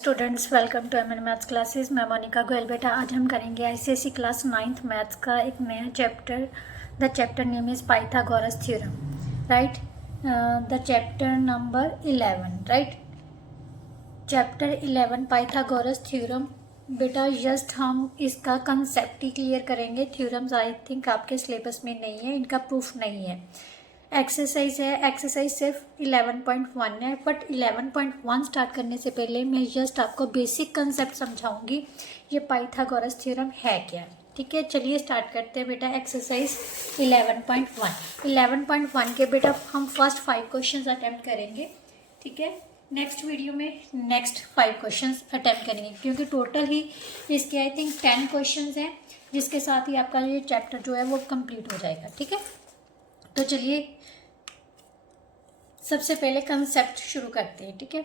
Students welcome to M N maths classes. मैं मोनिका गोयल। बेटा आज हम करेंगे आईसीएसई क्लास 9th मैथ्स का एक नया chapter. The chapter name is Pythagoras theorem, right. The chapter number 11, right. Chapter 11 Pythagoras theorem. बेटा जस्ट हम इसका कंसेप्ट ही क्लियर करेंगे। थ्योरम्स आई थिंक आपके सिलेबस में नहीं है, इनका प्रूफ नहीं है। एक्सरसाइज है, एक्सरसाइज सिर्फ 11.1 है, बट 11.1 स्टार्ट करने से पहले मैं जस्ट आपको बेसिक कंसेप्ट समझाऊंगी ये पाइथागोरस थ्योरम है क्या। ठीक है, चलिए स्टार्ट करते हैं बेटा। एक्सरसाइज 11.1 11.1 के बेटा हम फर्स्ट 5 क्वेश्चंस अटेम्प्ट करेंगे। ठीक है, नेक्स्ट वीडियो में नेक्स्ट 5 क्वेश्चंस अटेम्प्ट करेंगे, क्योंकि टोटल ही इसके आई थिंक 10 क्वेश्चंस हैं, जिसके साथ ही आपका ये चैप्टर जो है वो कंप्लीट हो जाएगा। ठीक है, तो चलिए सबसे पहले कंसेप्ट शुरू करते हैं। ठीक है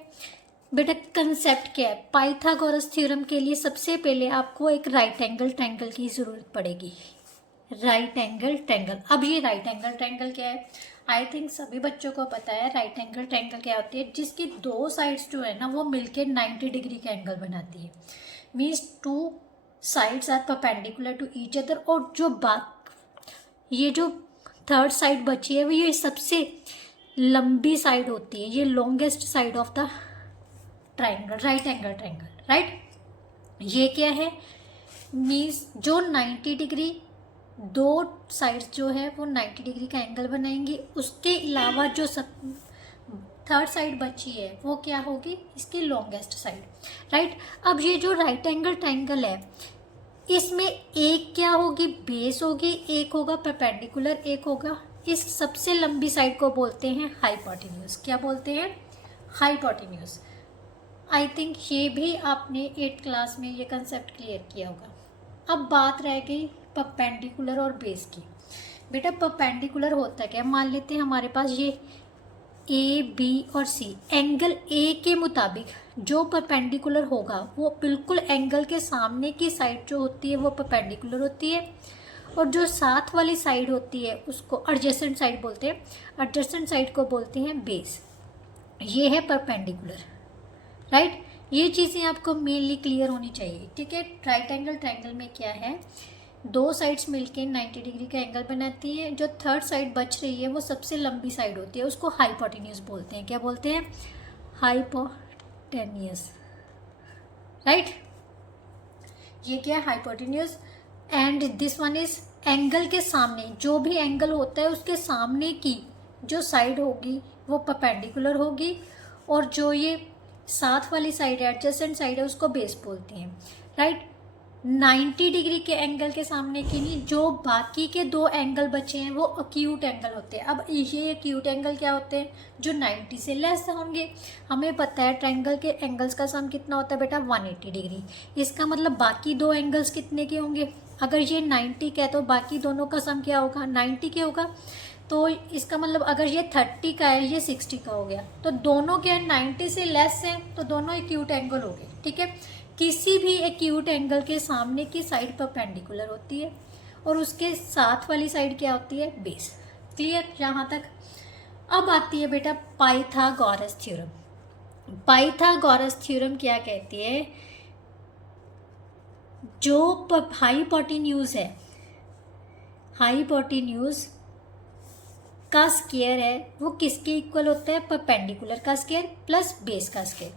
बेटा, कंसेप्ट क्या है? पाइथागोरस थ्योरम के लिए सबसे पहले आपको एक राइट एंगल ट्रायंगल की ज़रूरत पड़ेगी। Right angle triangle. अब ये राइट एंगल ट्रायंगल क्या है? आई थिंक सभी बच्चों को पता है राइट एंगल ट्रायंगल क्या होती है, जिसकी दो साइड्स जो है ना वो मिलके 90 डिग्री का एंगल बनाती है। Means 2 sides are perpendicular to each other, और ये जो थर्ड साइड बची है वो ये सबसे लंबी साइड होती है, ये longest side of the triangle, right angle triangle, right. ये क्या है? मीन्स जो 90 डिग्री, दो साइड्स जो है वो 90 डिग्री का एंगल बनाएंगी। उसके अलावा जो थर्ड साइड बची है वो क्या होगी? इसकी लॉन्गेस्ट साइड, राइट। अब ये जो राइट एंगल ट्रायंगल है, इसमें एक क्या होगी? बेस होगी, एक होगा परपेंडिकुलर, एक होगा इस सबसे लंबी साइड को बोलते हैं हाइपोटेन्यूज। क्या बोलते हैं? हाइपोटेन्यूज। आई थिंक ये भी आपने 8th क्लास में ये कंसेप्ट क्लियर किया होगा। अब बात रह गई परपेंडिकुलर और बेस की। बेटा परपेंडिकुलर होता क्या? मान लेते हैं हमारे पास ये ए, बी और सी, एंगल ए के मुताबिक जो परपेंडिकुलर होगा वो बिल्कुल एंगल के सामने की साइड जो होती है वो परपेंडिकुलर होती है, और जो साथ वाली साइड होती है उसको एडजेसेंट साइड बोलते हैं। एडजेसेंट साइड को बोलते हैं बेस। ये है परपेंडिकुलर, राइट। ये चीज़ें आपको मेनली क्लियर होनी चाहिए। ठीक है, राइट एंगल ट्रायंगल में क्या है? दो साइड्स मिलके 90 डिग्री का एंगल बनाती है। जो थर्ड साइड बच रही है वो सबसे लंबी साइड होती है, उसको हाइपोटेन्यूज बोलते हैं। क्या बोलते हैं? Hypotenuse, right. ये क्या है? Hypotenuse. And this one is angle के सामने, जो भी एंगल होता है उसके सामने की जो साइड होगी वो परपेंडिकुलर होगी, और जो ये साथ वाली साइड है, एडजेसेंट साइड है, उसको बेस बोलते हैं, राइट। 90 डिग्री के एंगल के सामने की नहीं, जो बाकी के दो एंगल बचे हैं वो अक्यूट एंगल होते हैं। अब ये अक्यूट एंगल क्या होते हैं? जो 90 से लेस होंगे। हमें पता है ट्रायंगल के एंगल्स का सम कितना होता है बेटा? 180 डिग्री। इसका मतलब बाकी दो एंगल्स कितने के होंगे? अगर ये 90 का है तो बाकी दोनों का सम क्या होगा? 90 के होगा। तो इसका मतलब अगर ये 30 का है, ये 60 का हो गया, तो दोनों क्या है? 90 से लेस है, तो दोनों एक्यूट एंगल हो गए। ठीक है, किसी भी एक्यूट एंगल के सामने की साइड परपेंडिकुलर होती है, और उसके साथ वाली साइड क्या होती है? बेस। क्लियर यहाँ तक? अब आती है बेटा पाइथागोरस थ्योरम। पाइथागोरस थ्योरम क्या कहती है? जो हाइपोटेन्यूज है, हाइपोटेन्यूज का स्क्वायर है वो किसके इक्वल होता है? परपेंडिकुलर का स्क्वायर प्लस बेस का स्क्वायर।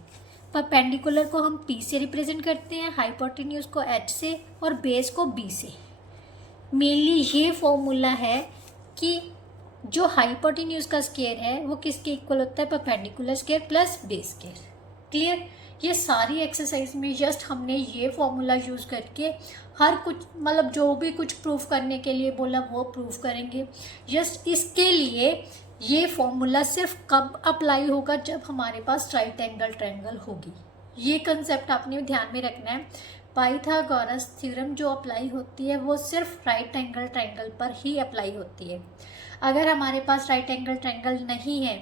परपेंडिकुलर को हम P से रिप्रेजेंट करते हैं, हाइपोटेन्यूज को H से, और बेस को B से। मेनली ये फॉर्मूला है कि जो हाइपोटेन्यूज का स्क्वायर है वो किसके इक्वल होता है? Perpendicular square plus base square. Clear? ये सारी एक्सरसाइज में जस्ट हमने ये फॉर्मूला यूज़ करके हर कुछ, मतलब जो भी कुछ प्रूफ करने के लिए बोला वो प्रूफ करेंगे। जस्ट इसके लिए ये फॉर्मूला सिर्फ कब अप्लाई होगा? जब हमारे पास राइट एंगल ट्रायंगल होगी। ये कंसेप्ट आपने ध्यान में रखना है। पाइथागोरस थ्योरम जो अप्लाई होती है वो सिर्फ राइट एंगल ट्रायंगल पर ही अप्लाई होती है। अगर हमारे पास राइट एंगल ट्रायंगल नहीं है,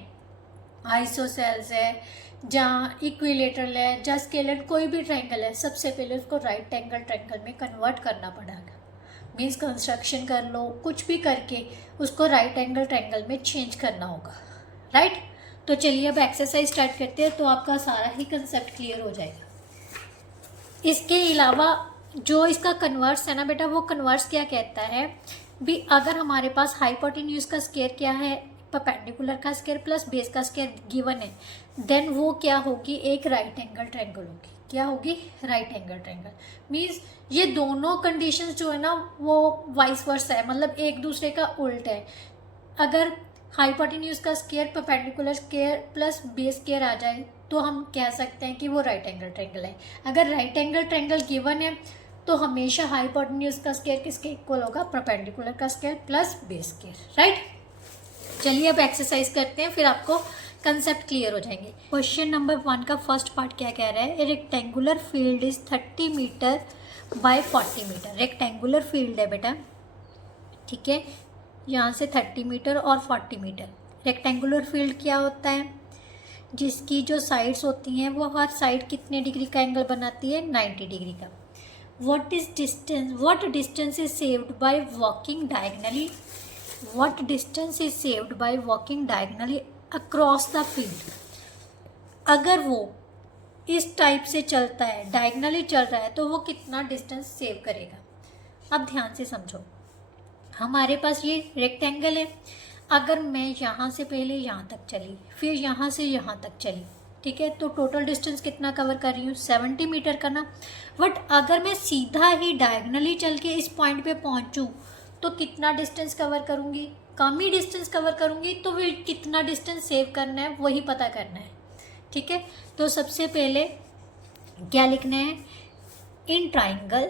आइसोसेल्स है, जहाँ इक्विलेटरल है, जहाँ स्केलर, कोई भी ट्रायंगल है, सबसे पहले उसको राइट एंगल ट्रायंगल में कन्वर्ट करना पड़ेगा। मीन्स कंस्ट्रक्शन कर लो, कुछ भी करके उसको राइट एंगल ट्रायंगल में चेंज करना होगा, राइट। तो चलिए अब एक्सरसाइज स्टार्ट करते हैं, तो आपका सारा ही कंसेप्ट क्लियर हो जाएगा। इसके अलावा जो इसका कन्वर्स है ना बेटा, वो कन्वर्स क्या कहता है भी, अगर हमारे पास हाइपोटेन्यूज का स्क्वायर क्या है, परपेंडिकुलर का स्क्वायर प्लस बेस का स्क्वायर गिवन है, देन वो क्या होगी, एक राइट एंगल ट्रायंगल होगी। क्या होगी? Right angle triangle. मीन्स ये दोनों कंडीशंस जो है ना वो वाइस वर्सा है, मतलब एक दूसरे का उल्ट है। अगर हाइपोटेन्यूज का square perpendicular square plus base square आ जाए तो हम कह सकते हैं कि वो राइट एंगल ट्रायंगल है। अगर राइट एंगल ट्रायंगल गिवन है तो हमेशा हाइपोटेन्यूज का स्क्वायर किसके इक्वल होगा? परपेंडिकुलर का square plus base square, right. चलिए अब एक्सरसाइज करते हैं, फिर आपको कंसेप्ट क्लियर हो जाएंगे। क्वेश्चन नंबर 1 का फर्स्ट पार्ट क्या कह रहा है? A rectangular field is 30 metre by 40 metre. Rectangular field है बेटा, ठीक है, यहाँ से 30 मीटर और 40 मीटर। रेक्टेंगुलर फील्ड क्या होता है? जिसकी जो साइड्स होती हैं वो हर साइड कितने डिग्री का एंगल बनाती है? 90 डिग्री का। What distance is saved by walking diagonally? What distance is saved by walking diagonally across the field? अगर वो इस टाइप से चलता है, डायगनली चल रहा है, तो वो कितना डिस्टेंस सेव करेगा? अब ध्यान से समझो, हमारे पास ये रेक्टेंगल है। अगर मैं यहाँ से पहले यहाँ तक चली, फिर यहाँ से यहाँ तक चली, ठीक है, तो टोटल डिस्टेंस कितना कवर कर रही हूँ? 70 मीटर का ना। बट अगर मैं सीधा ही डायगनली चल के इस पॉइंट पे पहुँचूँ तो कितना डिस्टेंस कवर करूँगी? कम ही डिस्टेंस कवर करूँगी। तो फिर कितना डिस्टेंस सेव करना है वही पता करना है, ठीक है। तो सबसे पहले क्या लिखना है? इन ट्राइंगल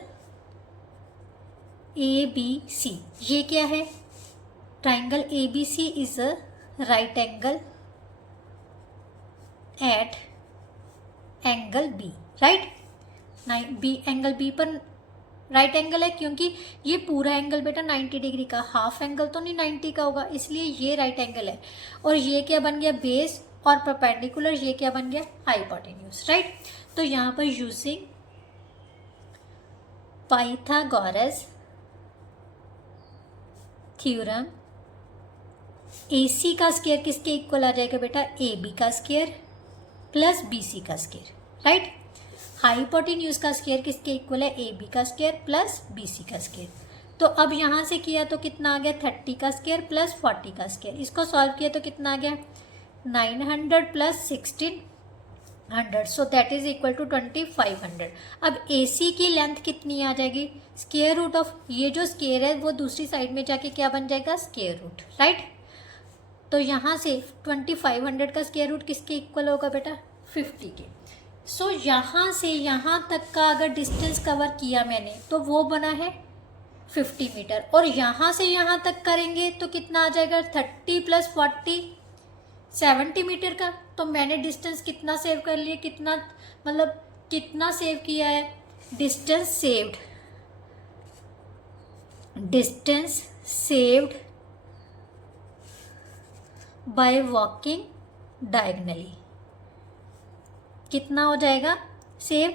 ABC, ये क्या है? Triangle ABC is a right angle at angle B, right. B angle B पर राइट एंगल है, क्योंकि ये पूरा एंगल बेटा 90 डिग्री का, हाफ एंगल तो नहीं 90 का होगा, इसलिए ये राइट एंगल है। और ये क्या बन गया? बेस, और परपेंडिकुलर ये क्या बन गया? Hypotenuse, right. तो यहाँ पर यूजिंग पाइथागोरस थ्योरम AC का स्क्वायर किसके इक्वल आ जाएगा बेटा? AB का स्क्वायर प्लस BC का स्क्वायर, राइट। हाइपोटेन्यूज का स्क्वायर किसके इक्वल है? AB का स्क्वायर प्लस BC का स्क्वायर। तो अब यहाँ से किया तो कितना आ गया? 30 का स्क्वायर प्लस 40 का स्क्वायर। इसको सॉल्व किया तो कितना आ गया? 900 plus 1600, so that is equal to 2500। अब AC की लेंथ कितनी आ जाएगी? स्क्वायर रूट ऑफ ये जो स्क्वायर है वो दूसरी साइड में जाके क्या बन जाएगा? Square root, right. तो यहाँ से 2500 का स्क्वायर रूट किसके इक्वल होगा बेटा? 50 के। सो यहाँ से यहाँ तक का अगर डिस्टेंस कवर किया मैंने तो वो बना है 50 मीटर, और यहाँ से यहाँ तक करेंगे तो कितना आ जाएगा? 30 प्लस 40 70 मीटर का। तो मैंने डिस्टेंस कितना सेव कर लिया? कितना मतलब कितना सेव किया है? Distance saved by walking diagonally कितना हो जाएगा save?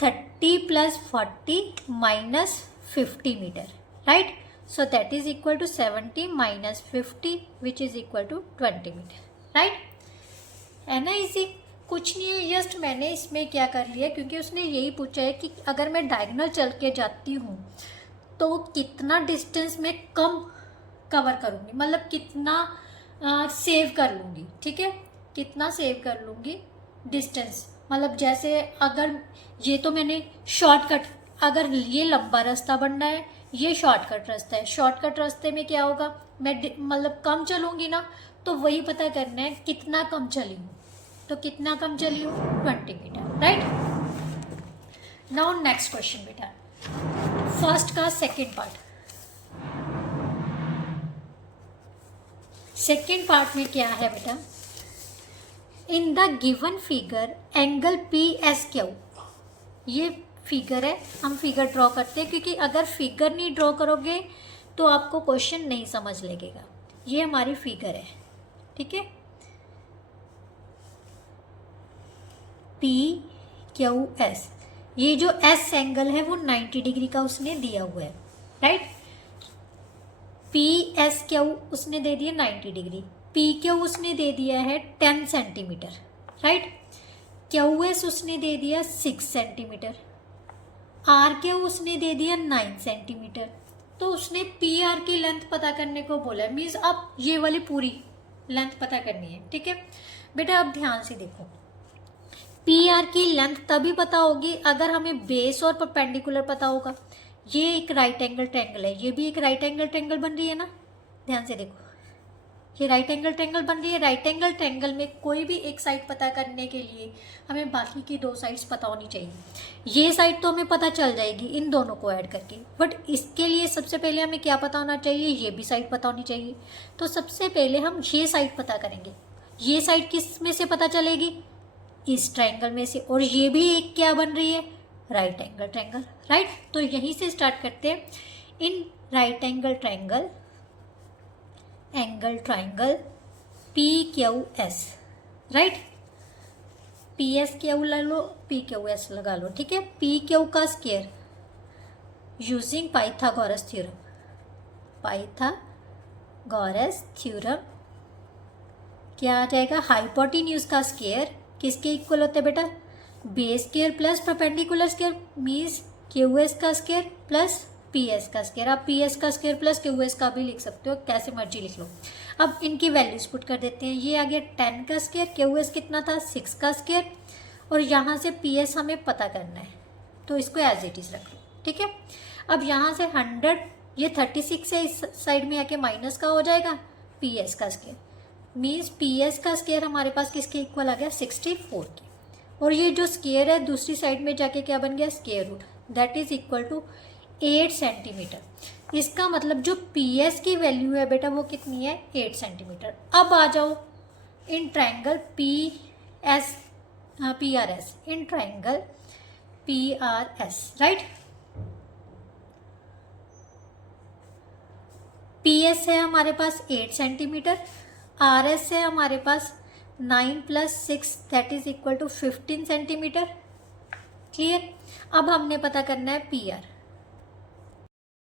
30 plus 40 minus 50 metre, right. So that is equal to 70 minus 50 which is equal to 20 metre, right. है ना इजी? कुछ नहीं है, जस्ट मैंने इसमें क्या कर लिया, क्योंकि उसने यही पूछा है कि अगर मैं डायगोनल चल के जाती हूँ तो कितना डिस्टेंस में कम कवर करूँगी, मतलब कितना सेव कर लूँगी, ठीक है, कितना सेव कर लूँगी डिस्टेंस। मतलब जैसे अगर ये तो मैंने शॉर्टकट, अगर ये लंबा रास्ता बनना है, ये शॉर्टकट रास्ता है, शॉर्टकट रास्ते में क्या होगा, मैं मतलब कम चलूँगी ना, तो वही पता करना है कितना कम चली हूँ। तो कितना कम चली हूँ? 20 metre, right. Now next question बेटा, फर्स्ट का सेकेंड पार्ट। सेकेंड पार्ट में क्या है बेटा? In the given figure angle PSQ, ये फिगर है, हम फिगर ड्रॉ करते हैं, क्योंकि अगर फिगर नहीं ड्रॉ करोगे तो आपको क्वेश्चन नहीं समझ लगेगा। ये हमारी फिगर है, ठीक है, PQS। ये जो S एंगल है वो 90 डिग्री का उसने दिया हुआ है, राइट। PSQ उसने दे दिया 90 डिग्री, PQ उसने दे दिया है 10 सेंटीमीटर, राइट। क्यू एस उसने दे दिया 6 सेंटीमीटर, आर क्यू उसने दे दिया 9 सेंटीमीटर। तो उसने पी आर की लेंथ पता करने को बोला है, मीन्स अब ये वाली पूरी लेंथ पता करनी है। ठीक है बेटा, अब ध्यान से देखो, पी आर की लेंथ तभी पता होगी अगर हमें बेस और परपेंडिकुलर पता होगा। ये एक राइट एंगल ट्रायंगल है, ये भी एक राइट एंगल ट्रायंगल बन रही है ना, ध्यान से देखो, ये राइट एंगल ट्रायंगल बन रही है। राइट एंगल ट्रायंगल में कोई भी एक साइड पता करने के लिए हमें बाकी की 2 साइड्स पता होनी चाहिए। ये साइड तो हमें पता चल जाएगी इन दोनों को ऐड करके, बट इसके लिए सबसे पहले हमें क्या पता होना चाहिए, ये भी साइड पता होनी चाहिए। तो सबसे पहले हम ये साइड पता करेंगे। ये साइड किस में से पता चलेगी, इस ट्रायंगल में से, और ये भी एक क्या बन रही है, राइट एंगल ट्रायंगल। राइट, तो यहीं से स्टार्ट करते हैं। In right angle triangle, angle triangle P Q S, right, P S Q ला लो, पी क्यू एस लगा लो। ठीक है, पी क्यू का square using Pythagoras theorem, Pythagoras theorem क्या आ जाएगा, हाइपोटेन्यूज का स्क्वायर किसके इक्वल होता है बेटा, base square plus perpendicular square, means Q S का स्क्वायर प्लस पी एस का स्क्वायर। आप पी एस का स्क्वायर प्लस क्यू एस का भी लिख सकते हो, कैसे मर्जी लिख लो। अब इनकी वैल्यूज पुट कर देते हैं। ये आ गया 10 का स्क्वायर, क्यू एस कितना था 6 का स्क्वायर, और यहाँ से पी एस हमें पता करना है, तो इसको एज इट इज रख लो। ठीक है, अब यहाँ से 100, ये 36 है, इस साइड में आके माइनस का हो जाएगा पी एस का स्क्वायर, मीन्स पी एस का स्क्वायर हमारे पास किसके इक्वल आ गया, 64 के। और ये जो स्क्वायर है दूसरी साइड में जाके क्या बन गया, square root, that is equal to 8 centimetre. इसका मतलब जो पी एस की वैल्यू है बेटा वो कितनी है, 8 सेंटीमीटर। अब आ जाओ in triangle P S, P R S, in triangle P R S, right. P S है हमारे पास 8 सेंटीमीटर, आर एस है हमारे पास 9 + 6 that is equal to 15 centimetre. Clear, अब हमने पता करना है पी आर।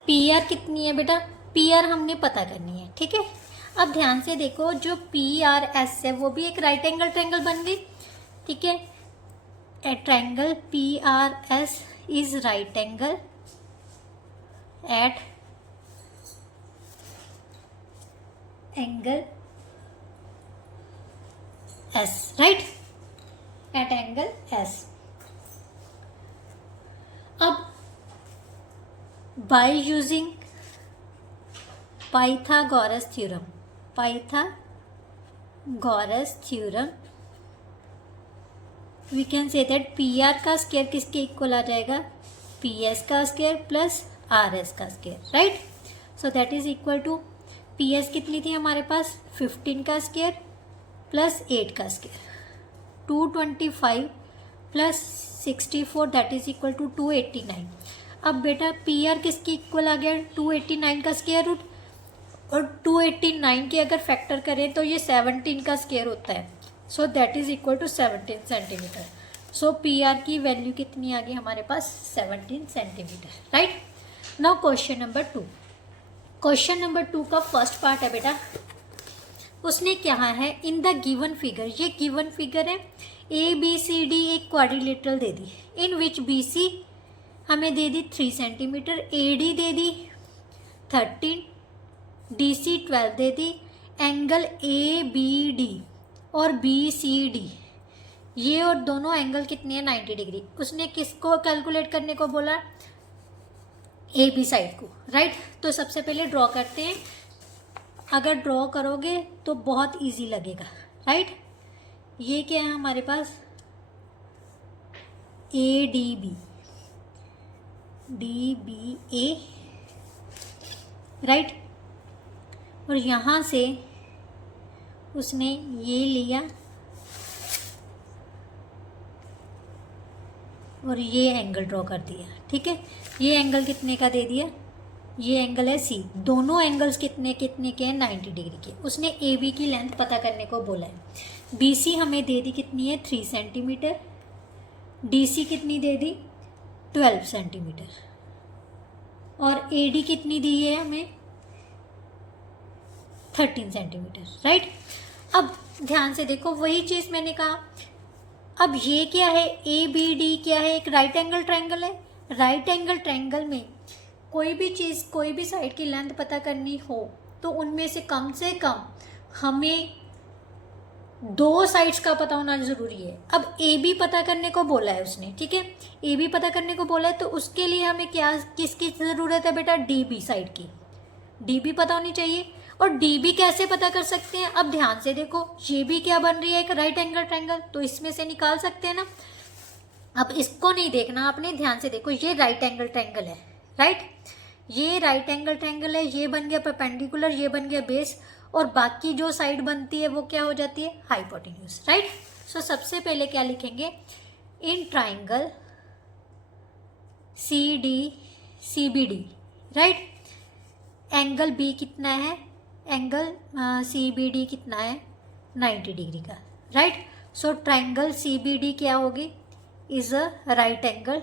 पी आर कितनी है बेटा, पी आर हमने पता करनी है। ठीक है, अब ध्यान से देखो, जो पी आर एस है वो भी एक राइट एंगल ट्रायंगल बन गई। ठीक है, a triangle P R S is right angle at angle S, right, at angle S. अब by using Pythagoras theorem, Pythagoras theorem we can say that P R का स्क्वायर किसके equal आ जाएगा, P S का square plus R S का square, right. So that is equal to, P S कितनी थी हमारे पास, 15 का स्क्वायर प्लस 8 का square, 225 plus 64 that is equal to 289। अब बेटा पी आर किसकी इक्वल आ गया, 289 का स्क्वायर रूट, और 289 के अगर फैक्टर करें तो ये 17 का स्क्वायर होता है। So that is equal to 17 centimetre. So P R की वैल्यू कितनी आ गई हमारे पास, 17 centimetre, right. Now question number 2। Question number 2 का फर्स्ट पार्ट है बेटा, उसने क्या है, इन द गिवन फिगर, ये गिवन फिगर है, ए बी सी डी एक क्वाड्रिलेटरल दे दी, इन विच बी सी हमें दे दी 3 सेंटीमीटर, ए डी दे दी 13, डी सी 12 दे दी, एंगल ए बी डी और बी सी डी, ये और दोनों एंगल कितने हैं, 90 डिग्री। उसने किसको कैलकुलेट करने को बोला, ए बी साइड को, राइट। तो सबसे पहले ड्रॉ करते हैं, अगर ड्रॉ करोगे तो बहुत इजी लगेगा, राइट। ये क्या है हमारे पास, A D B, D B A, right, और यहाँ से उसने ये लिया और ये एंगल ड्रॉ कर दिया। ठीक है, ये एंगल कितने का दे दिया, ये एंगल है सी, दोनों एंगल्स कितने कितने के हैं, 90 डिग्री के। उसने ए बी की लेंथ पता करने को बोला है। बी सी हमें दे दी कितनी है, 3 सेंटीमीटर, डी सी कितनी दे दी, 12 सेंटीमीटर, और ए डी कितनी दी है हमें, 13 सेंटीमीटर, राइट। अब ध्यान से देखो, वही चीज़ मैंने कहा, अब ये क्या है, ए बी डी क्या है, एक राइट एंगल ट्रायंगल है। राइट एंगल ट्रायंगल में कोई भी चीज़, कोई भी साइड की लेंथ पता करनी हो तो उनमें से कम हमें दो साइड्स का पता होना ज़रूरी है। अब ए बी पता करने को बोला है उसने, ठीक है, ए बी पता करने को बोला है, तो उसके लिए हमें क्या, किसकी ज़रूरत है बेटा, डी बी साइड की। डी बी पता होनी चाहिए। और डी बी कैसे पता कर सकते हैं, अब ध्यान से देखो, ये भी क्या बन रही है, एक राइट एंगल ट्रायंगल, तो इसमें से निकाल सकते हैं ना। अब इसको नहीं देखना आपने, ध्यान से देखो, ये राइट एंगल ट्रायंगल है, राइट, ये राइट एंगल ट्रायंगल है, ये बन गया परपेंडिकुलर, ये बन गया बेस, और बाकी जो साइड बनती है वो क्या हो जाती है, हाइपोटेन्यूज, राइट। सो सबसे पहले क्या लिखेंगे, in triangle C D C B D, right, angle B कितना है, एंगल सी बी डी कितना है, 90 डिग्री का, right. So triangle C B D क्या होगी, is a right angle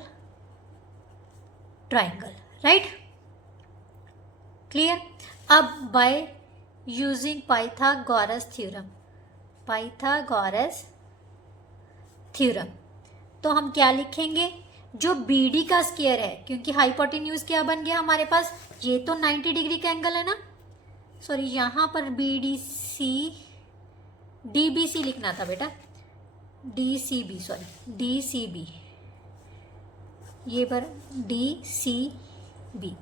triangle, right, clear. अब by using Pythagoras theorem, Pythagoras theorem, तो हम क्या लिखेंगे, जो बी डी का स्क्वायर है, क्योंकि हाइपोटेन्यूज क्या बन गया हमारे पास, ये तो 90 डिग्री का एंगल है ना, सॉरी यहाँ पर B D C, D B C लिखना था बेटा, D C B, sorry D C B, ये पर D C B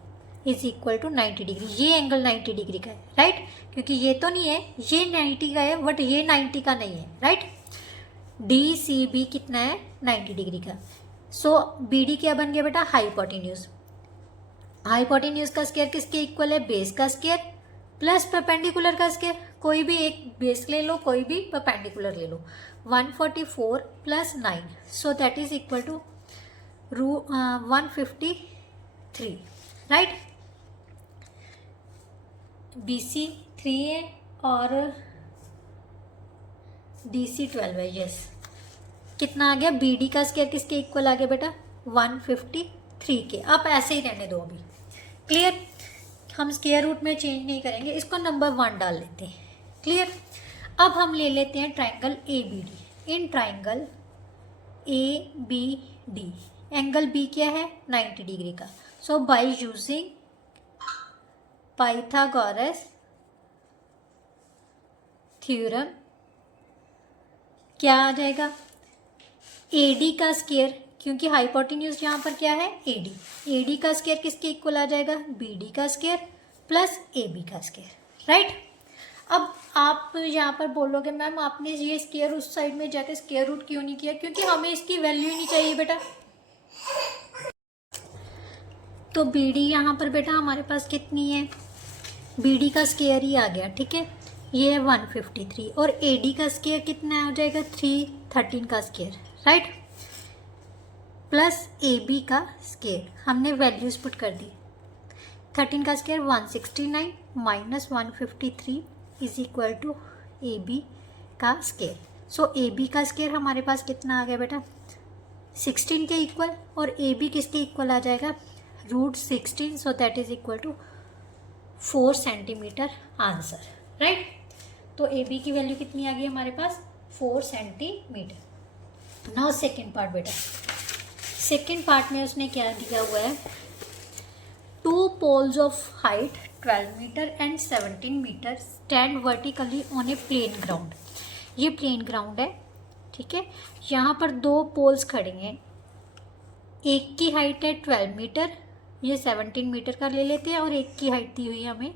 is equal to 90 degree, ये एंगल 90 डिग्री का है, राइट, क्योंकि ये तो नहीं है, ये 90 का है बट ये 90 का नहीं है, राइट। डी सी बी कितना है, 90 डिग्री का। सो बी डी क्या बन गया बेटा, हाइपोटेन्यूज। हाइपोटेन्यूज का स्क्वायर किसके इक्वल है, बेस का स्क्वायर प्लस परपेंडिकुलर का स्क्वायर, कोई भी एक बेस ले लो, कोई भी परपेंडिकुलर ले लो, 144 plus 9, so that is equal to 153, right. B C 3 है और डी सी 12 है, यस। कितना आ गया, बी डी का स्क्वायर किसके इक्वल आ गया बेटा, 153 के। आप ऐसे ही रहने दो अभी, क्लियर, हम स्क्वायर रूट में चेंज नहीं करेंगे, इसको नंबर 1 डाल लेते हैं, क्लियर। अब हम ले लेते हैं triangle A B D. In triangle A B D, angle B क्या है, 90 डिग्री का। So by using Pythagoras theorem क्या आ जाएगा, ए डी का स्क्वायर, क्योंकि हाइपोटेन्यूज यहाँ पर क्या है, ए डी का स्क्वायर किसके इक्वल आ जाएगा, बी डी का स्क्वायर प्लस ए बी का स्क्वायर, राइट। अब आप यहाँ पर बोलोगे मैम आपने ये स्क्वायर उस साइड में जाकर स्क्वायर रूट क्यों नहीं किया, क्योंकि हमें इसकी वैल्यू ही नहीं चाहिए बेटा। तो बी डी यहाँ पर बेटा हमारे पास कितनी है, बी डी का स्क्वायर ही आ गया, ठीक है, ये है 153, और ए डी का स्क्वायर कितना हो जाएगा, 313 का square, right, plus A B का स्क्वायर, हमने वैल्यूज पुट कर दी, 13 का square 169 minus 153 is equal to A B का स्क्वायर। सो ए बी का स्क्वायर हमारे पास कितना आ गया बेटा, 16 के इक्वल, और ए बी किसके इक्वल आ जाएगा, √16, so that is equal to 4 centimetre answer, right. तो ए बी की वैल्यू कितनी आ गई हमारे पास, 4 सेंटीमीटर। नाउ सेकेंड पार्ट बेटा, सेकेंड पार्ट में उसने क्या दिया हुआ है, 2 poles of height 12 metre and 17 metre stand vertically on a plane ground. ये प्लेन ग्राउंड है, ठीक है, यहाँ पर 2 पोल्स खड़े हैं, एक की हाइट है 12 मीटर, ये 17 मीटर का ले लेते हैं, और एक की हाइट दी हुई है हमें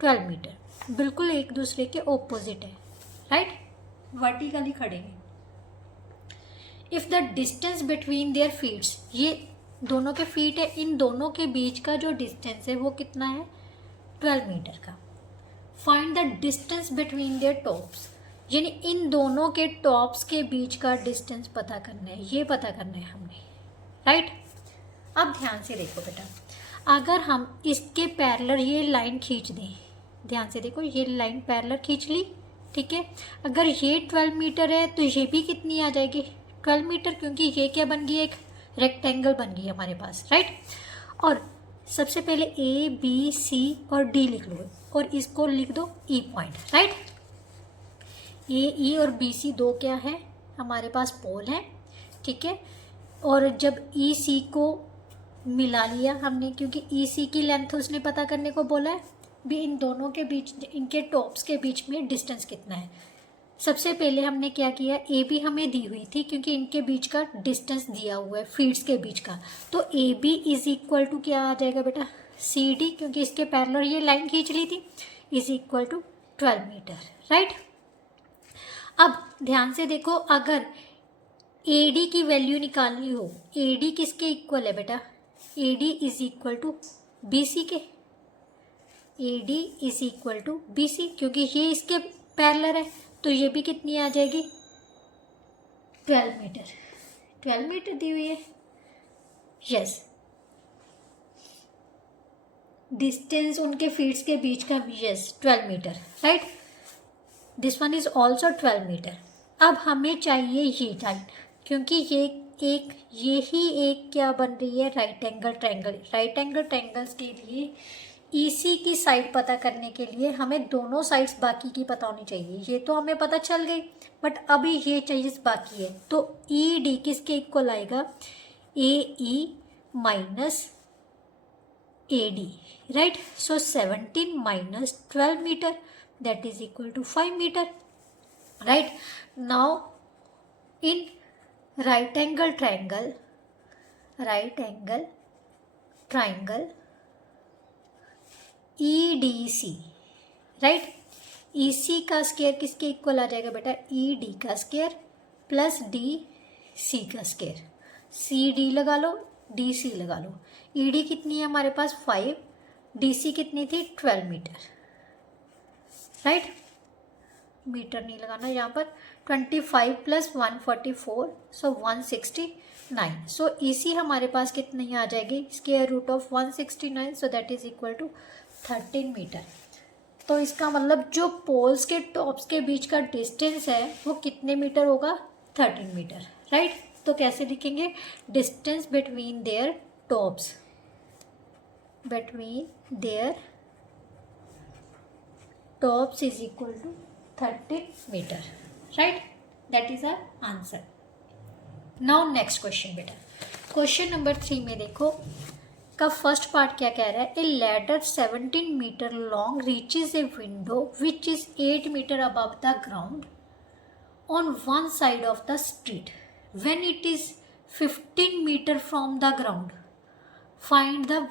12 मीटर, बिल्कुल एक दूसरे के ऑपोजिट है, राइट, वर्टिकली खड़े हैं। If the distance between their feets, ये दोनों के फीट है, इन दोनों के बीच का जो डिस्टेंस है वो कितना है, 12 मीटर का। Find the distance between there tops, यानी इन दोनों के टॉप्स के बीच का डिस्टेंस पता करना है, ये पता करना है हमने, राइट। अब ध्यान से देखो बेटा, अगर हम इसके पैरेलल ये लाइन खींच दें, ध्यान से देखो, ये लाइन पैरेलल खींच ली, ठीक है, अगर ये 12 मीटर है तो ये भी कितनी आ जाएगी, 12 मीटर, क्योंकि ये क्या बन गई, एक रेक्टेंगल बन गई हमारे पास, राइट। और सबसे पहले ए बी सी और डी लिख लो, और इसको लिख दो ई पॉइंट, राइट। ए ई और बी सी दो क्या है हमारे पास पोल है, ठीक है। और जब ई सी को मिला लिया हमने, क्योंकि ई सी की लेंथ उसने पता करने को बोला है, भी इन दोनों के बीच, इनके टॉप्स के बीच में डिस्टेंस कितना है। सबसे पहले हमने क्या किया, ए बी हमें दी हुई थी क्योंकि इनके बीच का डिस्टेंस दिया हुआ है फीट्स के बीच का, तो A B is equal to क्या आ जाएगा बेटा, सी डी, क्योंकि इसके पैरेलल ये लाइन खींच ली थी, is equal to 12 metre, right. अब ध्यान से देखो, अगर ए डी की वैल्यू निकालनी हो, ए डी किसके इक्वल है बेटा, A D is equal to B C के, A D is equal to B C, क्योंकि ये इसके पैरेलल है, तो ये भी कितनी आ जाएगी, 12 मीटर, 12 मीटर दी हुई है, यस। डिस्टेंस उनके फीट्स के बीच का, yes 12 metre, right. This one is also 12 metre. अब हमें चाहिए ये लाइन, क्योंकि यही एक क्या बन रही है, right angle triangle. Right angle triangles के लिए ईसी की साइड पता करने के लिए हमें दोनों साइड्स बाकी की पता होनी चाहिए। ये तो हमें पता चल गई, बट अभी ये चीज़ बाकी है। तो ई डी किसके इक्वल आएगा, A E minus A D, right. So 17 minus 12 metre, that is equal to 5 meter, right. Now in right angle triangle EDC, right, EC का स्क्वायर किसके इक्वल आ जाएगा बेटा, ED का स्क्वायर प्लस DC का square, CD लगा लो, DC लगा लो। ED कितनी है हमारे पास 5, DC कितनी थी 12 मीटर, राइट। मीटर नहीं लगाना यहाँ पर, 25 प्लस 144, सो 169। सो इसी हमारे पास कितनी आ जाएगी, square root of 169, so that is equal to 13 metre. तो इसका मतलब जो पोल्स के टॉप्स के बीच का डिस्टेंस है वो कितने मीटर होगा, 13 मीटर, राइट। तो कैसे लिखेंगे, distance between there tops, tops is equal to 30 meter, right. That is our answer. Now next question बेटा, क्वेश्चन नंबर 3 में देखो का फर्स्ट पार्ट क्या कह रहा है, a ladder 17 metre long reaches a window which is 8 metre above the ground on one side of the street when it is 15 metre from the ground, find the,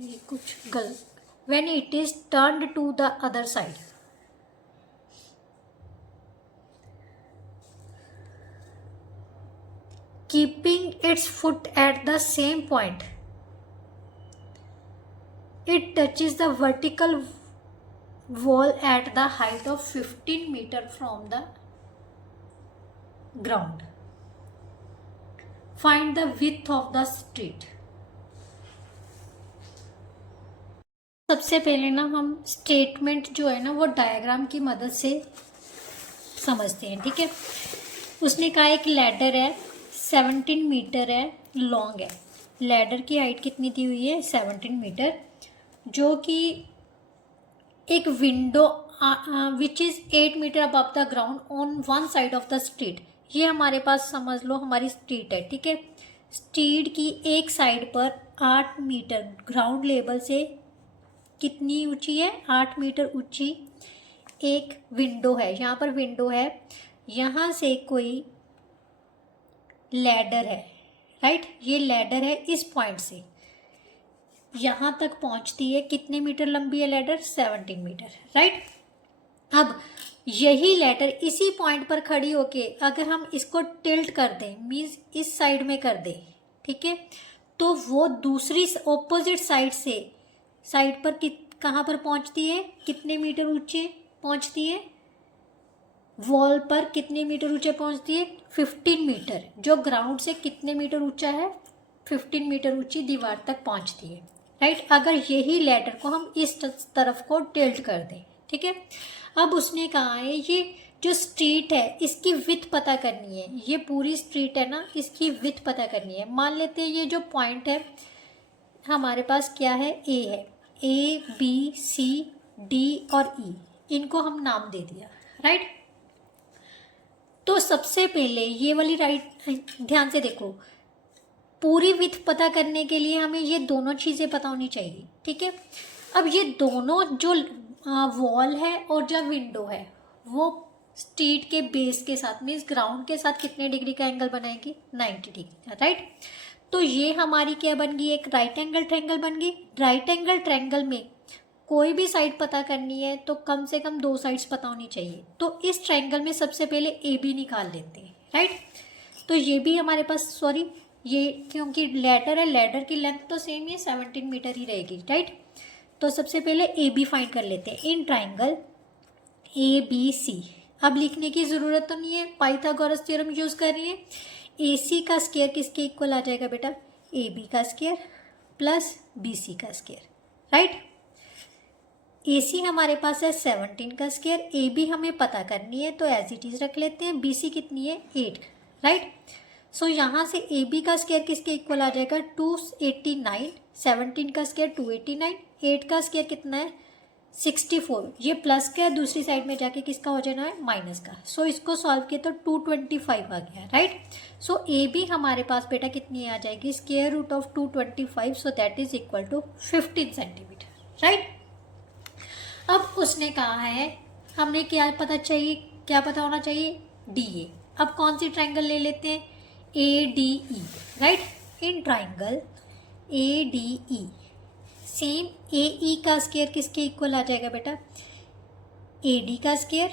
ये कुछ गलत, when it is turned to the other side. Keeping its foot at the same point, it touches the vertical wall at the height of 15 meter from the ground. Find the width of the street. सबसे पहले ना हम statement जो है ना वो diagram की मदद से समझते हैं, ठीक है। उसने कहा एक लैडर है, 17 मीटर है, लॉन्ग है। लैडर की हाइट कितनी दी हुई है, 17 मीटर, जो कि एक window which is 8 metre above the ground on one side of the street. ये हमारे पास समझ लो हमारी स्ट्रीट है, ठीक है। स्ट्रीट की एक साइड पर 8 मीटर ग्राउंड लेवल से कितनी ऊंची है, 8 मीटर ऊंची एक विंडो है। यहाँ पर विंडो है, यहाँ से कोई लैडर है, राइट। ये लैडर है, इस पॉइंट से यहाँ तक पहुँचती है, कितने मीटर लंबी है लैडर, 17 मीटर, राइट। अब यही लैडर इसी पॉइंट पर खड़ी होके अगर हम इसको टिल्ट कर दें, मीन्स इस साइड में कर दें, ठीक है, तो वो दूसरी ऑपोजिट साइड पर कहाँ पर पहुँचती है, कितने मीटर ऊंचे पहुँचती है, वॉल पर कितने मीटर ऊंचे पहुँचती है, 15 मीटर, जो ग्राउंड से कितने मीटर ऊंचा है, 15 मीटर ऊंची दीवार तक पहुँचती है, राइट। अगर यही लैडर को हम इस तरफ को टिल्ट कर दें, ठीक है। अब उसने कहा है ये जो स्ट्रीट है इसकी विड्थ पता करनी है, ये पूरी स्ट्रीट है ना, इसकी विड्थ पता करनी है। मान लेते हैं ये जो पॉइंट है हमारे पास क्या है, ए है, ए बी सी डी और ई, इनको हम नाम दे दिया, राइट। तो सबसे पहले ये वाली राइट, ध्यान से देखो, पूरी विड्थ पता करने के लिए हमें ये दोनों चीज़ें पता होनी चाहिए, ठीक है। अब ये दोनों जो वॉल है और जो विंडो है वो स्ट्रीट के बेस के साथ मीन्स ग्राउंड के साथ कितने डिग्री का एंगल बनाएगी, 90 डिग्री का, राइट। तो ये हमारी क्या बन गई, एक राइट एंगल ट्रायंगल बन गई। राइट एंगल ट्रायंगल में कोई भी साइड पता करनी है तो कम से कम 2 साइड्स पता होनी चाहिए। तो इस ट्रायंगल में सबसे पहले ए बी निकाल लेते हैं, राइट। तो ये भी हमारे पास, सॉरी ये क्योंकि लैडर है, लैडर की लेंथ तो सेम ही 17 मीटर ही रहेगी, राइट। तो सबसे पहले ए बी फाइंड कर लेते हैं इन ट्रायंगल ए बी सी। अब लिखने की ज़रूरत तो नहीं है, पाइथागोरस थ्योरम यूज़ कर रही है। ए सी का स्क्वायर किसके इक्वल आ जाएगा बेटा, ए बी का स्क्वायर प्लस बी सी का स्क्वायर, राइट। ए सी हमारे पास है 17 का स्क्वायर, ए बी हमें पता करनी है तो एज इट इज़ रख लेते हैं। बी सी कितनी है, 8, राइट। सो यहाँ से ए बी का स्क्वायर किसके इक्वल आ जाएगा, 289, 17 का स्क्वायर 289, 8 का स्क्वायर कितना है 64, ये प्लस का है, दूसरी साइड में जाके किसका हो जाना है, माइनस का। सो इसको सॉल्व किया तो 225 आ गया, राइट। सो ए बी हमारे पास बेटा कितनी आ जाएगी, square root of 225, so that is equal to 15 centimetre, right. अब उसने कहा है हमने क्या पता चाहिए, क्या पता होना चाहिए, डी ए। अब कौन सी ट्राइंगल ले लेते हैं, A D E, right. In triangle A D E same A E का स्क्वायर किसके इक्वल आ जाएगा बेटा, ए डी का स्क्वायर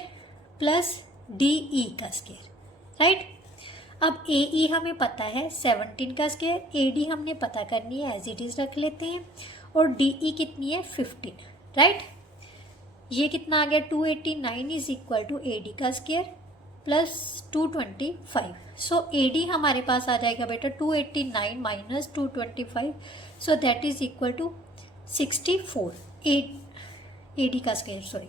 प्लस डी ई का स्क्वायर, राइट। अब ए ई हमें पता है 17 का स्क्वायर, ए डी हमने पता करनी है, एज इट इज़ रख लेते हैं। और डी ई कितनी है 15, राइट। ये कितना आ गया 289 is equal to A D का square plus 225। So A D हमारे पास आ जाएगा बेटा 289 minus 225, so that is equal to 64। A D का स्क्वायर, सॉरी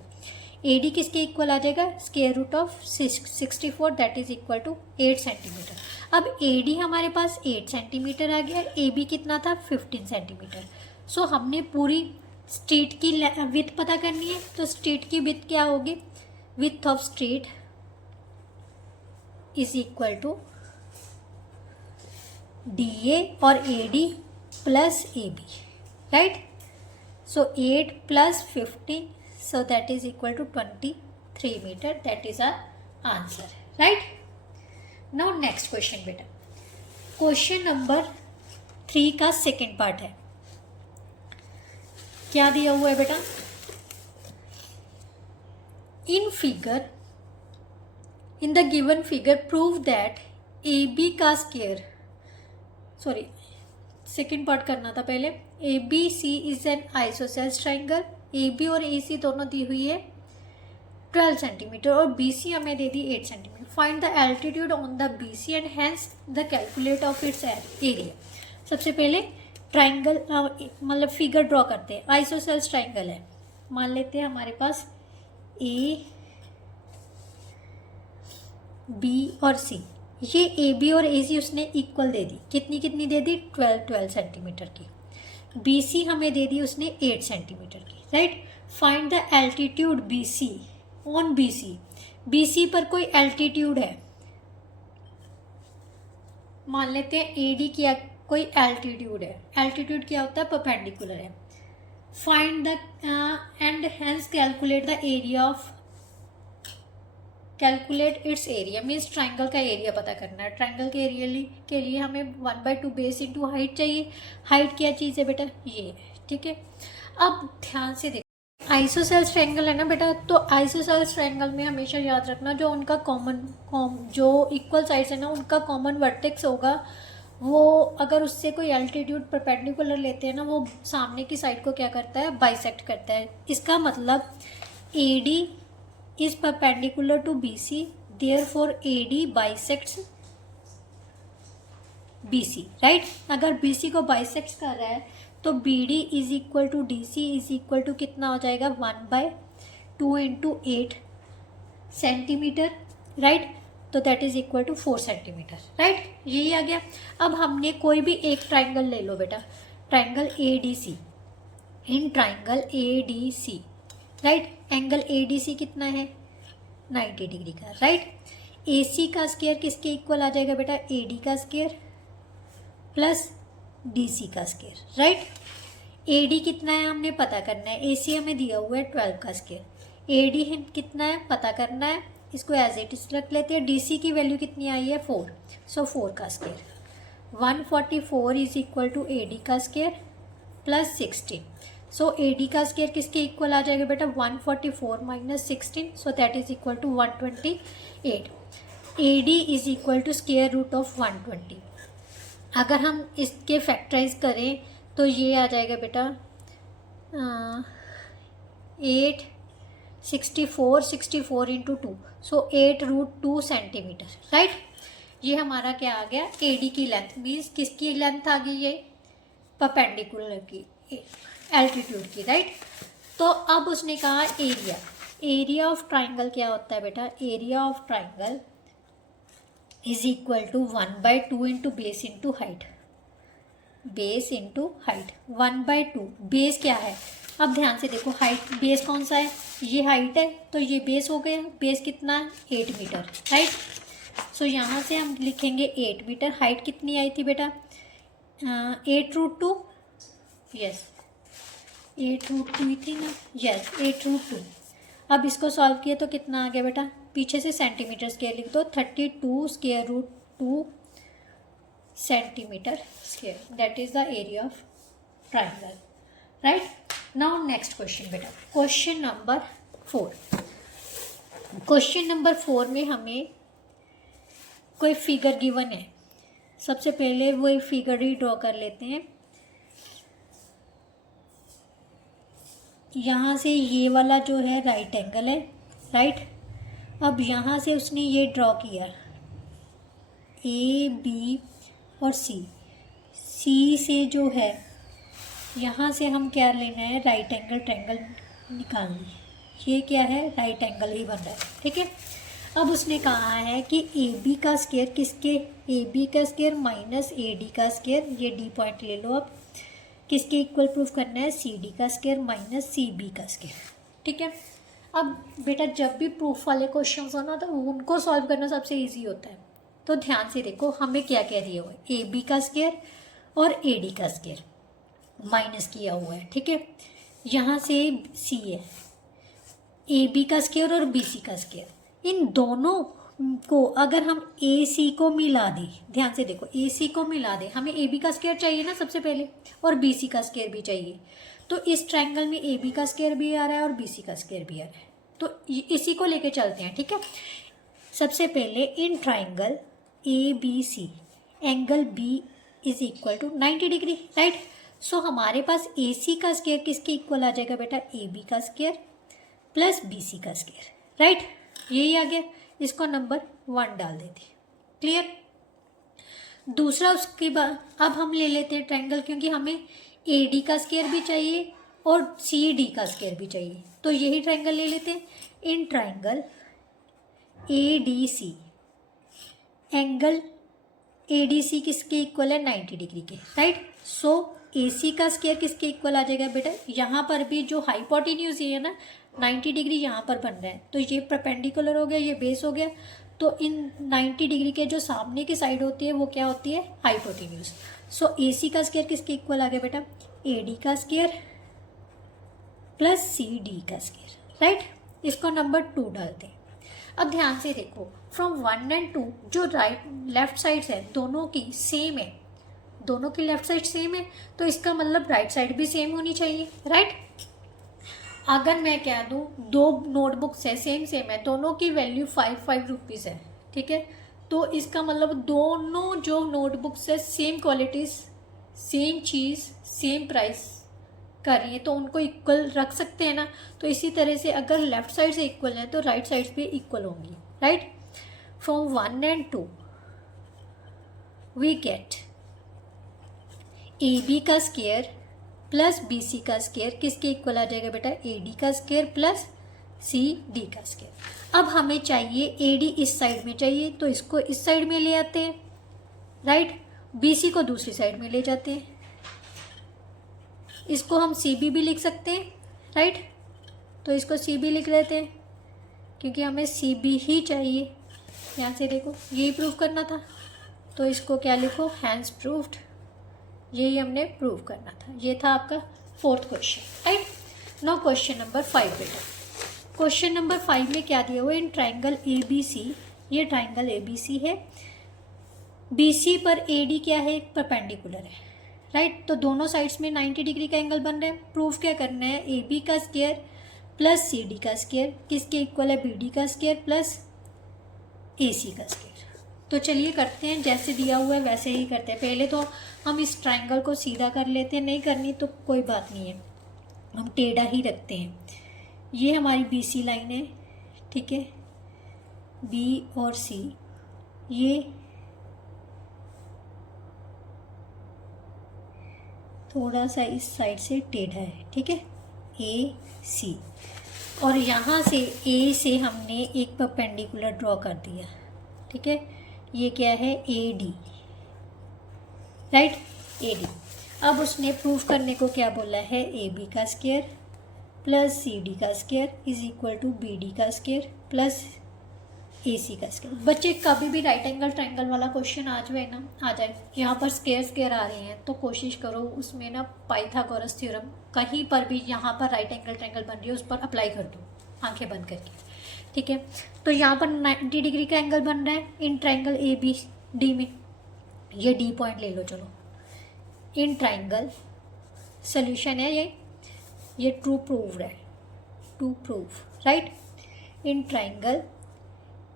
ए डी किसके इक्वल आ जाएगा, square root of 64, that is equal to 8 centimetre. अब ए डी हमारे पास 8 सेंटीमीटर आ गया, ए बी कितना था 15 सेंटीमीटर। सो हमने पूरी स्ट्रीट की विड्थ पता करनी है, तो स्ट्रीट की विड्थ क्या होगी, width of street is equal to D A और A D plus A B, right. So 8 plus 15, so that is equal to 23 meter, that is our answer, right। now next question बेटा, question number 3 का second part है। क्या दिया हुआ है बेटा, in figure, in the given figure prove that A B का square, sorry second part करना था पहले, A B C is an isosceles triangle. A B और ए सी दोनों दी हुई है 12 सेंटीमीटर और बी सी हमें दे दी 8 centimetre. Find the altitude on the B C and hence the calculate of its area. सबसे पहले ट्राइंगल मतलब फिगर ड्रॉ करते हैं। आइसोसेल्स ट्राइंगल है, मान लेते हैं हमारे पास ए बी और सी। ये ए बी और ए सी उसने इक्वल दे दी, कितनी कितनी दे दी, 12 सेंटीमीटर की। बी सी हमें दे दी उसने 8 सेंटीमीटर की, right. Find the altitude B C on B C. B C पर कोई एल्टीट्यूड है, मान लेते हैं ए डी की कोई एल्टीट्यूड है। एल्टीट्यूड क्या होता है, परपेंडिकुलर है। Find the and hence calculate the area of, calculate its area means triangle का एरिया पता करना है। ट्राइंगल के एरिया के लिए हमें 1/2 बेस इंटू हाइट चाहिए। हाइट क्या चीज़ है बेटा, ये, ठीक है। अब ध्यान से देखो, आइसोसेल्स ट्राइंगल है ना बेटा, तो आइसोसेल्स ट्राइंगल में हमेशा याद रखना जो उनका जो इक्वल साइड्स है ना, उनका कॉमन वर्टेक्स होगा, वो अगर उससे कोई एल्टीट्यूड परपेंडिकुलर लेते हैं ना, वो सामने की साइड को क्या करता है, बाइसेक्ट करता है। इसका मतलब A D is perpendicular to BC, therefore AD bisects BC, right। अगर BC को bisects कर रहा है तो BD is equal to DC is equal to कितना हो जाएगा, 1/2 into 8 सेंटीमीटर, राइट। तो that is equal to 4 centimetre, right. यही आ गया। अब हमने कोई भी एक ट्राइंगल ले लो बेटा, triangle A D C. In triangle A D C, right, angle A D C कितना है, 90 डिग्री का, राइट। AC का स्क्वायर किसके इक्वल आ जाएगा बेटा, AD का स्क्वायर प्लस DC का स्क्वायर, राइट। AD कितना है हमने पता करना है, AC हमें दिया हुआ है 12 का स्क्वायर, AD कितना है पता करना है, इसको एज इट इज रख लेते हैं। DC की वैल्यू कितनी आई है 4, सो 4 का square 144 is equal to AD का स्क्वायर प्लस 16। सो AD का स्क्वायर किसके इक्वल आ जाएगा बेटा, 144 minus 16, so that is equal to 128। AD is equal to square root of 120। अगर हम इसके फैक्टराइज करें तो ये आ जाएगा बेटा 64 इंटू 2, सो 8√2 सेंटीमीटर, राइट। ये हमारा क्या आ गया, AD की लेंथ, मीन्स किसकी लेंथ आ गई, ये परपेंडिकुलर की, एल्टीट्यूड की, राइट। तो अब उसने कहा एरिया ऑफ ट्राइंगल क्या होता है बेटा, area of triangle is equal to 1/2 into base into height, base into height 1/2। Base क्या है, अब ध्यान से देखो, हाइट बेस कौन सा है, ये हाइट है तो ये बेस हो गया, बेस कितना है 8 मीटर, राइट। सो यहाँ से हम लिखेंगे 8 मीटर। हाइट कितनी आई थी बेटा 8√2, यस 8√2 ही थी ना, यस 8√2। अब इसको सॉल्व किया तो कितना आ गया बेटा, पीछे से सेंटीमीटर स्क्वायर लिख दो, 32√2 centimetre square, that is the area of triangle, right. Now next question बेटा, क्वेश्चन नंबर 4। क्वेश्चन नंबर 4 में हमें कोई फिगर गिवन है। सबसे पहले वो एक फिगर ही ड्रॉ कर लेते हैं। यहाँ से ये वाला जो है राइट एंगल है, राइट। अब यहाँ से उसने ये ड्रॉ किया A, B और C से जो है यहाँ से हम क्या लेना है, राइट एंगल ट्रायंगल निकालना है। ये क्या है, राइट एंगल ही बन रहा है, ठीक है। अब उसने कहा है कि AB का स्क्वायर किसके, AB का स्क्वायर माइनस AD का स्क्वायर, ये D पॉइंट ले लो, अब किसके इक्वल प्रूफ करना है, CD का स्क्वायर माइनस CB का स्क्वायर, ठीक है। अब बेटा जब भी प्रूफ वाले क्वेश्चन हो ना तो उनको सॉल्व करना सबसे इजी होता है। तो ध्यान से देखो हमें क्या क्या दिया हुआ है, AB का स्क्वायर और AD का स्क्वायर माइनस किया हुआ है, ठीक है। यहाँ से C है, AB का स्क्वायर और BC का स्क्वायर, इन दोनों को अगर हम AC को मिला दें, ध्यान से देखो AC को मिला दें, हमें AB का स्क्वायर चाहिए ना सबसे पहले, और BC का स्क्वायर भी चाहिए। तो इस ट्रायंगल में AB का स्क्वायर भी आ रहा है और BC का स्क्वायर भी आ रहा है, तो इसी को लेके चलते हैं, ठीक है। सबसे पहले in triangle ABC angle B is equal to 90 degree, right. So हमारे पास AC का स्क्वायर किसके इक्वल आ जाएगा बेटा, AB का स्क्वायर प्लस BC का स्क्वायर, राइट। यही आ गया, इसको नंबर 1 डाल देते, क्लियर। दूसरा उसके बाद अब हम ले लेते हैं ट्रायंगल, क्योंकि हमें AD का स्क्वायर भी चाहिए और CD का स्क्वायर भी चाहिए, तो यही ट्रायंगल ले लेते हैं। In triangle ADC angle ADC किसके इक्वल है, 90 डिग्री के, राइट। सो AC का स्क्वायर किसके इक्वल आ जाएगा बेटा, यहाँ पर भी जो हाइपोटेन्यूज है ना 90 डिग्री यहाँ पर बन रहा है, तो ये परपेंडिकुलर हो गया, ये बेस हो गया। तो इन 90 डिग्री के जो सामने की साइड होती है वो क्या होती है, हाइपोटेन्यूज। सो AC का स्क्वायर किसके इक्वल आ गया बेटा, AD का स्क्वायर प्लस CD का स्क्वायर, राइट। इसको नंबर 2 डालते हैं। अब ध्यान से देखो, फ्रॉम 1 एंड 2 जो राइट लेफ्ट साइड्स है दोनों की सेम है, दोनों की लेफ्ट साइड सेम है, तो इसका मतलब राइट साइड भी सेम होनी चाहिए, राइट। अगर मैं कह दूँ 2 नोटबुक्स है सेम है, दोनों की वैल्यू 5 रुपीज़ है, ठीक है, तो इसका मतलब दोनों जो नोटबुक्स है सेम क्वालिटीज, सेम चीज़, सेम प्राइस कर रही है, तो उनको इक्वल रख सकते हैं ना। तो इसी तरह से अगर लेफ्ट साइड से इक्वल है तो राइट साइड भी इक्वल होंगी, right. From 1 and 2 we get AB का स्क्वायर प्लस BC का स्क्वायर किसके इक्वल आ जाएगा बेटा, AD का स्क्वायर प्लस CD का स्क्वायर। अब हमें चाहिए AD इस साइड में चाहिए, तो इसको इस साइड में ले आते हैं, राइट। BC को दूसरी साइड में ले जाते हैं, इसको हम CB भी लिख सकते हैं, राइट। तो इसको CB लिख लेते हैं क्योंकि हमें CB ही चाहिए, यहाँ से देखो यही प्रूव करना था, तो इसको क्या लिखो, हैंस प्रूव्ड, यही हमने प्रूव करना था। ये था आपका fourth question, right. Now question number 5 बेटा। क्वेश्चन नंबर 5 में क्या दिया हुआ है, इन ट्राइंगल ABC, ये ट्राइंगल ABC है, BC पर AD क्या है, परपेंडिकुलर है, राइट। तो दोनों साइड्स में 90 डिग्री का एंगल बन रहा है। प्रूफ क्या करना है, AB का स्क्वायर प्लस CD का स्क्वायर किसके इक्वल है, BD का स्क्वायर प्लस AC का स्क्वायर। तो चलिए करते हैं, जैसे दिया हुआ है वैसे ही करते हैं। पहले तो हम इस ट्राइंगल को सीधा कर लेते हैं, नहीं करनी तो कोई बात नहीं है, हम टेढ़ा ही रखते हैं। ये हमारी BC लाइन है, ठीक है, B और C ये थोड़ा सा इस साइड से टेढ़ा है, ठीक है, AC, और यहाँ से A से हमने एक परपेंडिकुलर ड्रॉ कर दिया, ठीक है, ये क्या है, AD, राइट, AD। अब उसने प्रूफ करने को क्या बोला है, AB का स्क्वायर प्लस CD का square is equal to BD का स्क्वायर प्लस AC का स्क्वायर। बच्चे कभी भी राइट एंगल ट्राइंगल वाला क्वेश्चन आ जाए यहाँ पर स्क्वायर आ रहे हैं, तो कोशिश करो उसमें ना पाइथागोरस थ्योरम कहीं पर भी यहाँ पर राइट एंगल ट्राइंगल बन रही है उस पर अप्लाई कर दो आंखें बंद करके, ठीक है। तो यहाँ पर 90 डिग्री का एंगल बन रहा है इन ट्राइंगल ABD में, ये D पॉइंट ले लो, चलो इन ट्राइंगल सोल्यूशन है ये ट्रू प्रूव्ड है, to prove, right. In triangle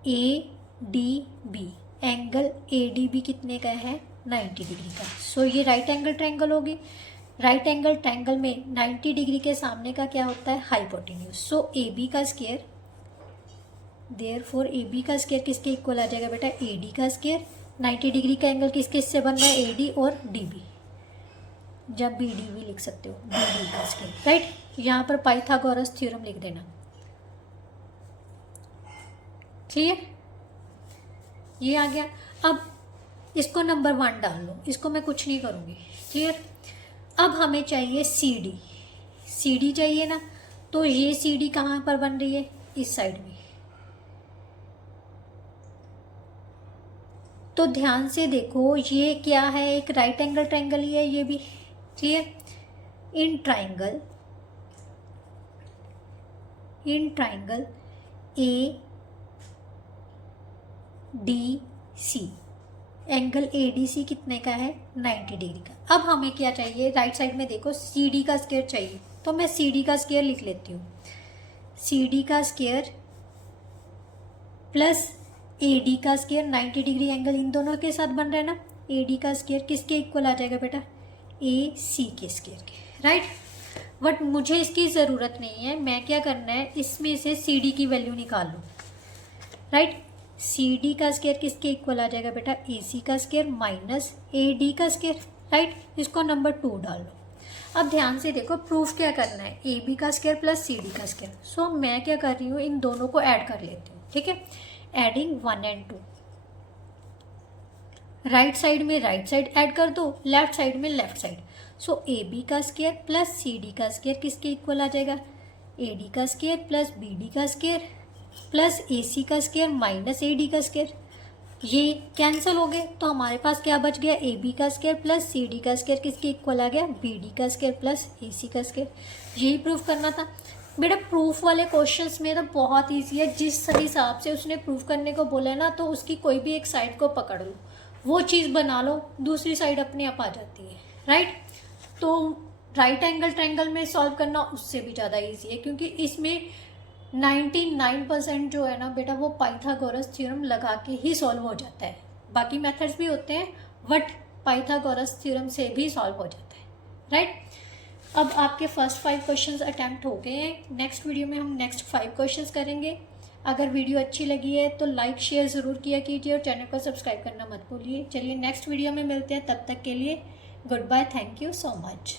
ADB angle ADB कितने का है, 90 डिग्री का। सो ये राइट एंगल ट्राइंगल होगी। राइट एंगल ट्राइंगल में 90 डिग्री के सामने का क्या होता है, हाइपोटेन्यूज। सो AB का स्क्वायर, देयरफॉर AB का स्क्वायर किसके इक्वल आ जाएगा बेटा, AD का स्क्वायर। 90 डिग्री का एंगल किससे बन रहा है, AD और DB, जब BD भी लिख सकते हो, BD का स्क्वायर, राइट। यहाँ पर पाइथागोरस थ्योरम लिख देना, क्लियर, ये आ गया। अब इसको नंबर 1 डाल लो, इसको मैं कुछ नहीं करूँगी, क्लियर। अब हमें चाहिए CD चाहिए ना, तो ये CD कहाँ पर बन रही है, इस साइड में। तो ध्यान से देखो ये क्या है, एक राइट एंगल ट्राइंगल ही है ये भी, clear. In triangle ADC angle ADC कितने का है, 90 डिग्री का। अब हमें क्या चाहिए, राइट साइड में देखो CD का स्क्वायर चाहिए, तो मैं CD का स्क्वायर लिख लेती हूँ, CD का स्क्वायर प्लस AD का स्क्वायर। 90 डिग्री एंगल इन दोनों के साथ बन रहा है ना, AD का स्क्वायर किसके इक्वल आ जाएगा बेटा, AC के स्क्वायर के, राइट। बट मुझे इसकी ज़रूरत नहीं है, मैं क्या करना है, इसमें से CD की वैल्यू निकाल लो, राइट। CD का स्क्वायर किसके इक्वल आ जाएगा बेटा, AC का स्क्वायर माइनस AD का स्क्वायर, राइट। इसको नंबर 2 डाल लो। अब ध्यान से देखो प्रूफ क्या करना है, AB का स्क्वायर प्लस CD का स्क्वायर। सो मैं क्या कर रही हूँ, इन दोनों को ऐड कर लेती हूँ, ठीक है। एडिंग 1 और 2, राइट साइड में राइट साइड ऐड कर दो, लेफ्ट साइड में लेफ्ट साइड। सो AB का स्क्वायर प्लस CD का स्क्वायर किसके इक्वल आ जाएगा, AD का स्क्वायर प्लस BD का स्क्वायर प्लस AC का स्क्वायर माइनस AD का स्क्वायर। ये कैंसिल हो गए, तो हमारे पास क्या बच गया, AB का स्क्वायर प्लस CD का स्क्वायर किसके इक्वल आ गया, BD का स्क्वायर प्लस AC का स्क्वायर। यही प्रूफ करना था बेटा। प्रूफ वाले क्वेश्चंस में तो बहुत ईजी है, जिस हिसाब से उसने प्रूफ करने को बोला है ना, तो उसकी कोई भी एक साइड को पकड़ लो, वो चीज़ बना लो, दूसरी साइड अपने आप आ जाती है, राइट। तो राइट एंगल ट्रायंगल में सॉल्व करना उससे भी ज़्यादा ईजी है, क्योंकि इसमें 99% जो है ना बेटा, वो पाइथागोरस थ्योरम लगा के ही सॉल्व हो जाता है। बाकी मेथड्स भी होते हैं, बट पाइथागोरस थ्योरम से भी सॉल्व हो जाता है, राइट। अब आपके फर्स्ट 5 क्वेश्चंस अटैम्प्ट हो गए हैं। नेक्स्ट वीडियो में हम नेक्स्ट 5 क्वेश्चंस करेंगे। अगर वीडियो अच्छी लगी है तो लाइक शेयर ज़रूर किया कीजिए और चैनल को सब्सक्राइब करना मत भूलिए। चलिए नेक्स्ट वीडियो में मिलते हैं, तब तक के लिए good bye, thank you so much.